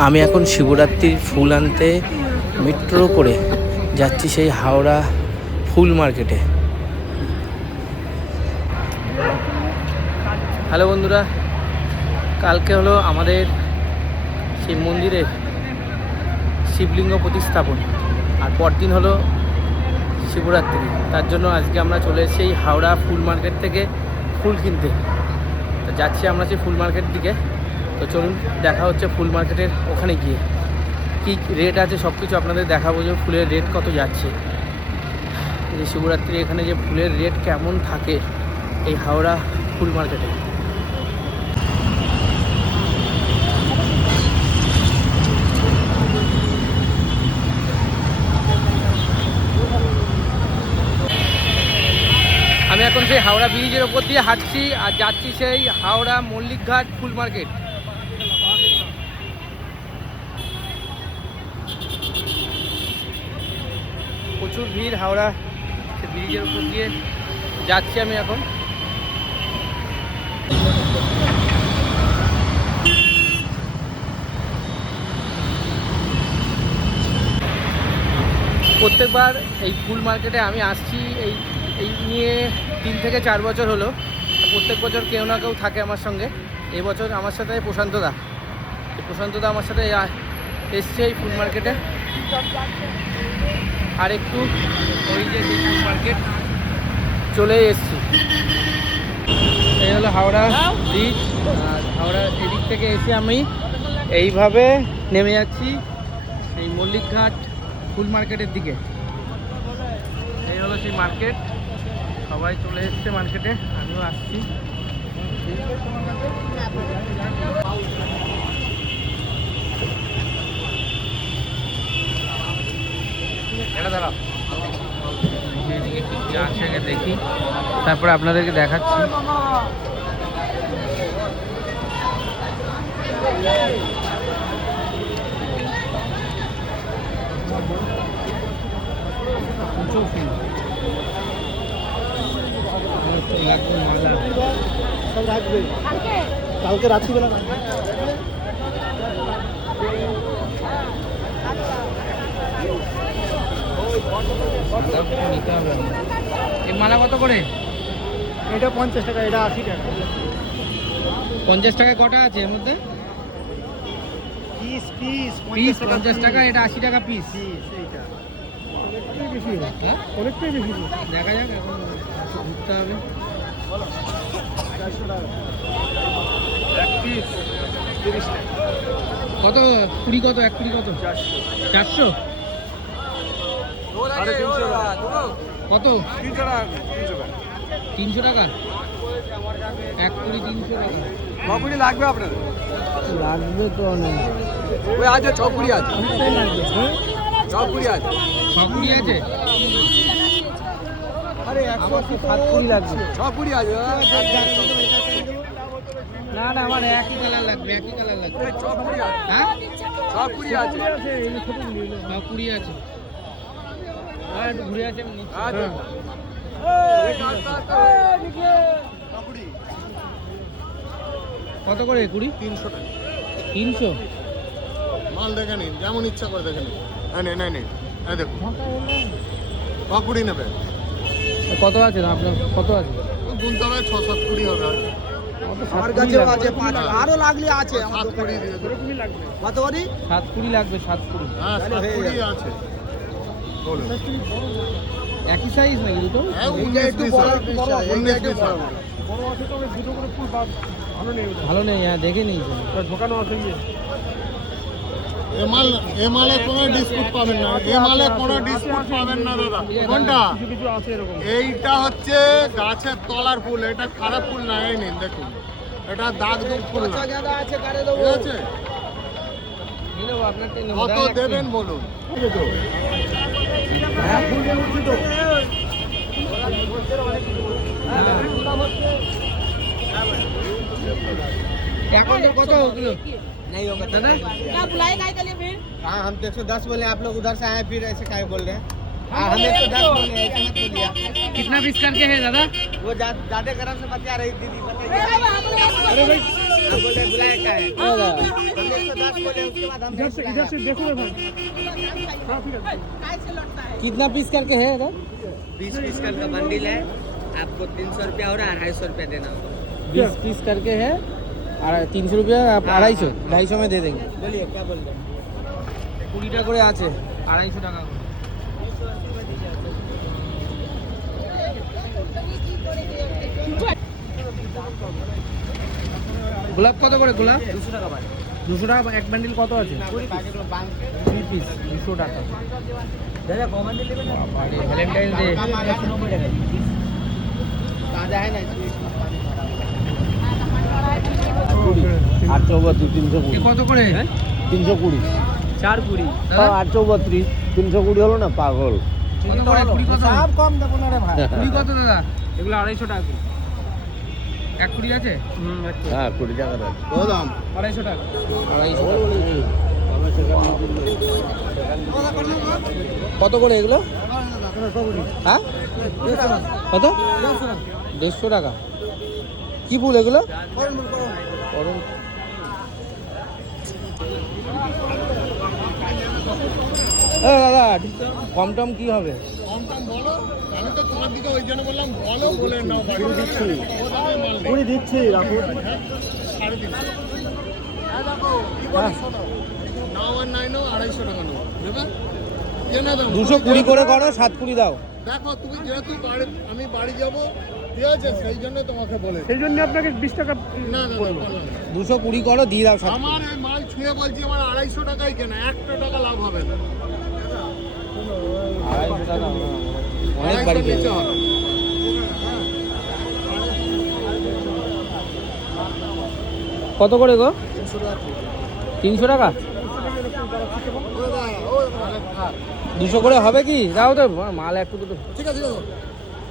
আমি এখন শিবরাত্রির ফুল আনতে মেট্রো করে যাচ্ছি সেই হাওড়া ফুল মার্কেটে। হ্যালো বন্ধুরা, কালকে হলো আমাদের শিব মন্দিরের শিবলিঙ্গ প্রতিস্থাপন, আর পরদিন হলো শিবরাত্রি। তার জন্য আজকে আমরা চলে এসেছি হাওড়া ফুল মার্কেট থেকে ফুল কিনতে। তো যাচ্ছি আমরা সেই ফুল মার্কেট দিকে। তো চলুন, দেখা হচ্ছে ফুল মার্কেটের ওখানে গিয়ে কী রেট আছে সব কিছু আপনাদের দেখাবো, যে ফুলের রেট কত যাচ্ছে, যে শিবরাত্রি এখানে যে ফুলের রেট কেমন থাকে এই হাওড়া ফুল মার্কেটে। আমি এখন সেই হাওড়া ব্রিজের ওপর দিয়ে হাঁটছি আর যাচ্ছি সেই হাওড়া মল্লিকঘাট ফুল মার্কেট। প্রচুর ভিড় হাওড়া সে ব্রিজের উপর দিয়ে যাচ্ছি আমি এখন। প্রত্যেকবার এই ফুল মার্কেটে আমি আসছি এই নিয়ে 3 থেকে 4 বছর হলো। প্রত্যেক বছর কেউ না কেউ থাকে আমার সঙ্গে। এবছর আমার সাথে প্রশান্তদা আমার সাথে এসছে এই ফুল মার্কেটে। আর একটু ওই যে ফুল মার্কেট চলে এসছি। এই হলো হাওড়া ব্রিজ, আর হাওড়া এদিক থেকে এসে আমি এইভাবে নেমে যাচ্ছি এই মল্লিকঘাট ফুল মার্কেটের দিকে। এই হলো সেই মার্কেট, সবাই চলে এসছে মার্কেটে, আমিও আসছি। এটা দাঁড়াও, একসঙ্গে দেখি, তারপরে আপনাদেরকে দেখাচ্ছি। সব রাখবে কালকে রাত্রিবেলা রাখবে। এই মালা কত করে? এটা 50 টাকা, এটা 80 টাকা। 50 টাকায় কটা আছে এর মধ্যে? পিস পিস পিস 50 টাকা, এটা 80 টাকা পিস। এইটা অনেকটাই বেশি, হ্যাঁ অনেকটাই বেশি। দেখা যাক, এখন ঘুরতে হবে। 400 টাকা এক পিস, 30 টাকা। কত কুড়ি, কত এক কুড়ি কত? 400। কত? 300 টাকা এক কুড়ি, 300 টাকা। কুড়ি লাগবে আপনার? লাগবে তো অনেক। ওই আছে 6 কুড়ি আছে, 6 কুড়ি আছে, 6 কুড়ি আছে। আরে 180 7 কুড়ি লাগবে। 6 কুড়ি আছে। না না, আমার একই কালার লাগবে, একই কালার লাগবে। 6 কুড়ি আছে, হ্যাঁ 6 কুড়ি আছে। 6 কুড়ি আছে। হ্যাঁ একটু ঘুরে আছে আমি নিচ্ছি। আচ্ছা কত করে কুড়ি? 300 টাকা 300। মাল দেখে নিন, যেমন ইচ্ছা করে দেখে নিন। নেই এই দেখুন, কুড়ি নেবে। কত আছে না আপনার? কত আছে? গুনতে হবে, 6-7 কুড়ি হবে। আমার কাছেও আছে 5, আরো লাগলে আছে। 7 কুড়ি দিয়ে দেবো। কত করি? 7 কুড়ি লাগবে, 7 কুড়ি। হ্যাঁ 7 কুড়ি আছে। বলুন একই সাইজ নাকি দুটো? হ্যাঁ 19 পিস আছে। 19 পিস আছে। ভালো নেই, হ্যাঁ দেখে নিই। দোকানও আছে। এ মালে কোনো ডিসপুট পাবেন না, কোনো ডিসপুট পাবেন না দাদা। কোনটা? কিছু আছে এরকম। এইটা হচ্ছে গাছের তলার ফুল, এটা খারাপ ফুল না। এই নিন দেখুন, এটা দাগ দুগ ফুল না। ঠিক আছে, কত দেবেন বলুন। কত কিলো? नहीं होगा दादा? क्या बुलाए काय के लिए फिर? हाँ हम 110 बोले, आप लोग उधर से आए फिर ऐसे काहे बोल रहे हैं? हाँ हम 110 बोले, ऐसे मत बोलिए। कितना पीस करके है दादा? वो ज्यादा गरम से बता रही दीदी, बताइए। अरे भाई हम बोले बुलाए क्या है? हम 110 इधर से देखो ना भाई। कितना पीस करके है इधर? 20 पीस का बंडल है, आपको 300 रुपया और 250 रुपया देना होगा। 20 पीस करके है और 300 रुपया, आप 250, 250 में दे देंगे। बोलिए क्या बोल रहे हैं? 20টা করে আছে, 250 টাকা করে। গোলাপ কত করে গোলাপ? 200 টাকা ভাই। 200 টাকা এক বান্ডিল কত আছে? 3 পিস 200 টাকা। दादा कौन बंडल लेबे ना? ভ্যালেন্টাইন ডে 90 টাকা। ताजा है ना इसलिए। 832 320 কত করে? 320 4 দাদা 832 320 হলো না পাগল। কত করে? কুড়ি কত? सब कम देबो ना रे भाई। কুড়ি কত দাদা? এগুলো 250 টাকা করে। এক কুড়ি আছে? হ্যাঁ 20 টাকা দাও। ও দাম 250 টাকা। 250 কত করে এগুলো? হ্যাঁ কত? 150 টাকা। কি ফুল এগুলো? করম। দাদা কম টম কি হবে? কম টম বলো, আমি তো তোমার দিকে ওই জন্য বললাম বলো, বলে নাও বাড়ি দিচ্ছি। পুরি দিচ্ছি রাখো। 350 দেখো কি বলিস শোনো, 919 250 টাকা নেবো দেবে? কেনা দাও 220 করে করো, 7 কুড়ি দাও। দেখো তুমি যেহেতু আমি বাড়ি যাব, ঠিক আছে, সেই জন্য তোমাকে বলে সেই জন্য আপনাকে 20 টাকা না না না, 220 করো, দিয়ে দাও 7। আমার এই মাল ছুঁয়ে বলছি আমার 250 টাকাই কেনা, 1 টাকা লাভ হবে না। 250 টাকা অনেক বাড়ি নিচে পেয়েছে। হবে। কত করে গো? 300 টাকা। 200 করে হবে কি? দাও তো মাল একটু দুটো। ঠিক আছে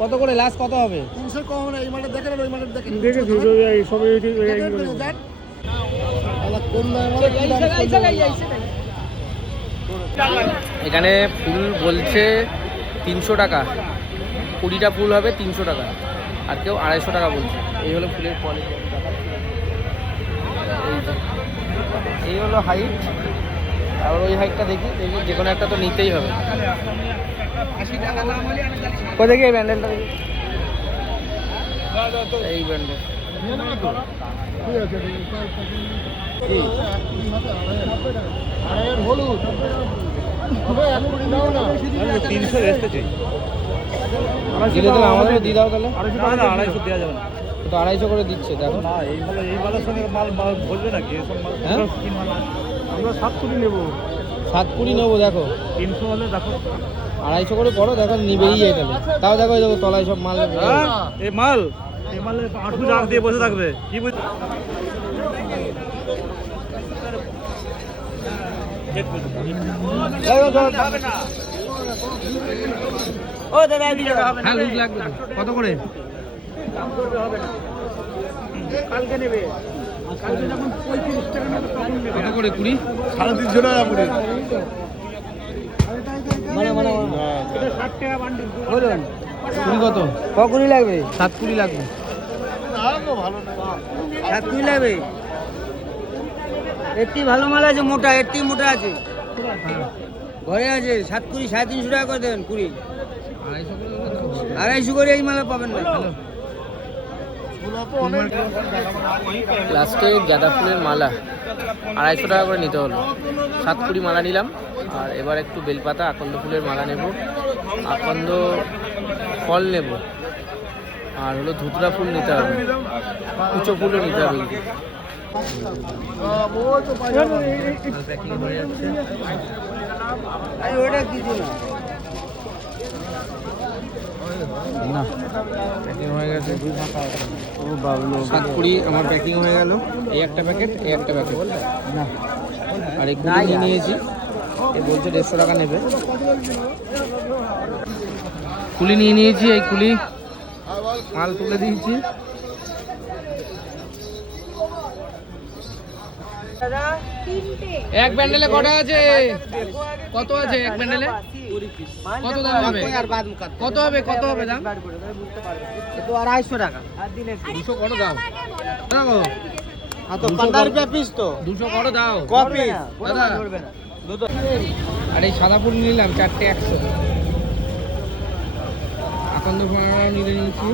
কত করে লাস্ট কত হবে? 300 কম না, এই মালটা দেখেন ওই মালটা দেখেন। দেখেছি এই সবাই এখানে ফুল বলছে 300 টাকা, 20টা ফুল হবে 300 টাকা, আর কেউ 250 টাকা বলছে। এই হলো ফুলের কোয়ালিটি। এই হলো হাইট, আর ওই হাইটটা দেখি দেখি যে কোনো একটা তো নিতেই হবে। কোথায় দেখি এই ব্যান্ডেলটা দেখি, এই ব্যান্ডেল হলুদ হবে 1 কোটি দাও না। 300 বেচতে চাই। দিলে তাহলে আমাদেরও দিয়ে দাও তাহলে। 250 দেওয়া যাবে না। তো 250 করে দিচ্ছে দেখো। না এই মালের সঙ্গে মাল বলবে নাকি এসব মাল? হ্যাঁ? আমরা 7 কোটি নেব। 7 কুড়ি নেবো দেখো, 300 হলে দেখো। 250 করে করো, দেখো নিবেই যায় তাহলে। তাও দেখো এই দেখো তলায় সব মাল। এই মালে আঁটু জাগ দিয়ে বসে থাকবে কি বুঝ ও দাদা এই টাকা হবে না। হ্যাঁ লুজ লাগবে। কত করে? কালকে নেবে। কালকে যখন 35 টাকা নেবে তখন নেবে। কত করে? 20? 350 টাকা পুরি। এটা 60 টাকা বান্ডিল। বলুন 20 কত? ককুরি লাগবে? 7 কুড়ি লাগবে। ভালো না 7 কুড়ি লাগবে। এটি ভালো মাল আছে, মোটা, এটি মোটা আছে। হ্যাঁ ঘরে আছে 7 কুড়ি 350 টাকা করে দেবেন। 20 250 করে হলে দাও। 250 করে এই মাল পাবেন না। লাস্টে গাঁদা ফুলের মালা 250 টাকা করে নিতে হলো। 7 কুড়ি মালা নিলাম, আর এবার একটু বেলপাতা আকন্দ ফুলের মালা নেব, আকন্দ ফল নেব, আর হলো ধুতরা ফুল নিতে হবে, কুচো ফুলও নিতে হবে। প্যাকিং হয়ে যাচ্ছে। আরে ওটা কিছু না। না প্যাকিং হয়ে গেছে। ও বাবলো 7 কুড়ি আমার প্যাকিং হয়ে গেল। এই একটা প্যাকেট, এই একটা প্যাকেট না, আর এই কুড়ি নিয়ে নিয়েছি। এ বলছে 150 টাকা নেবে। কুলি নিয়ে নিয়েছি, এই কুলি মাল তুলে দিয়েছি। দাদা এক ব্যান্ডেলে কটা আছে? কত আছে এক ব্যান্ডেলে? কত দাম হবে? আর বাদ মুকাত কত হবে? কত হবে দাম? বুঝতে পারবে। এ তো 250 টাকা। আর দিলে 200 কত দাম? দেখো हाँ तो 15 रुपया पीस तो 200 করো দাও कॉपी দাদা আর এই সাদা ফুল নিলাম 4টে 100 আকন্দ ফোড়া নিয়ে নিয়েছি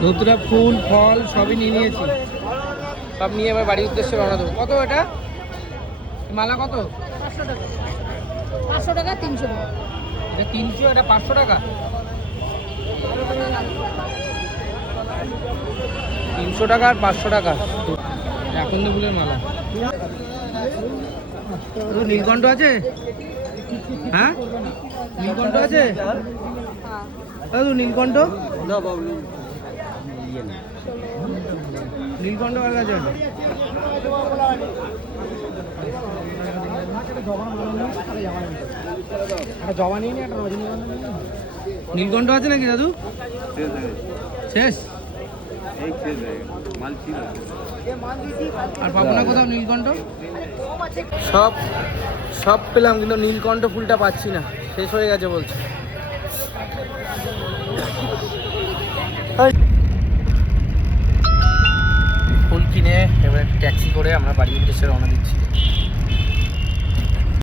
ধুতরা ফুল ফল সবই নিয়ে নিয়েছি সব নিয়ে এবার বাড়ির উদ্দেশ্যে রওনা দেবো কত এটা মালা কত 500 টাকা 300 টাকা এটা 300 এটা 500 টাকা 300 টাকা আর 500 টাকা আকন্দ ফুলের মালা তো নীলকণ্ঠ আছে হ্যাঁ নীলকণ্ঠ আছে দাদু নীলকণ্ঠ নীলকণ্ঠ কার কাছে আছে জবা নিয়ে নি একটা রজনীগন্ধা নীলকণ্ঠ আছে নাকি দাদু শেষ আর পাবো না কোথাও নীলকণ্ঠ সব সব পেলাম কিন্তু নীলকণ্ঠ ফুলটা পাচ্ছি না শেষ হয়ে গেছে বলছে ফুল কিনে এবার ট্যাক্সি করে আমরা বাড়ির উদ্দেশ্যে রওনা দিচ্ছি